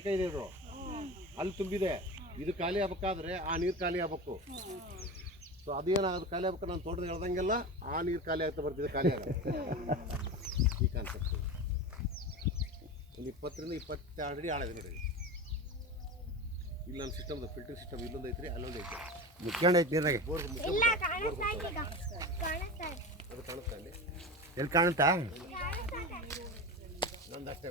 ಇದೆ ಇದು ಅಲ್ಲಿ ತುಂಬಿದೆ, ಇದು ಖಾಲಿ ಆಗ್ಬೇಕಾದ್ರೆ ಆ ನೀರು ಖಾಲಿ ಆಗ್ಬೇಕು. ಸೊ ಅದೇನಾಗೋದು ಖಾಲಿ ಆಗ್ಬೇಕು, ನಾನು ತೋಟದ ಹೇಳ್ದಂಗೆಲ್ಲ ಆ ನೀರು ಖಾಲಿ ಆಗ್ತಾ ಬರ್ತಿದೆ, ಖಾಲಿ ಆಗುತ್ತೆ. ಈ ಕಾನ್ಸೆಪ್ಟ್ ಒಂದು 20 ರಿಂದ 22 ಅಡಿ ಆಳ ಇದೆ ನೋಡಿ. ಇಲ್ಲಿ ನನ್ನ ಸಿಸ್ಟಮ್ದು ಫಿಲ್ಟರ್ ಸಿಸ್ಟಮ್ ಇಲ್ಲೊಂದು ಐತ್ರಿ, ಅಲ್ಲೊಂದು ಐತಿ, ಮುಚ್ಕೊಂಡೈತಿ ನೀರಾಗೆ. ಅದು ಕಾಣುತ್ತಾ ಅಲ್ಲಿ? ಎಲ್ಲಿ ಕಾಣುತ್ತಾ? ನಂದು ಅಷ್ಟೇ.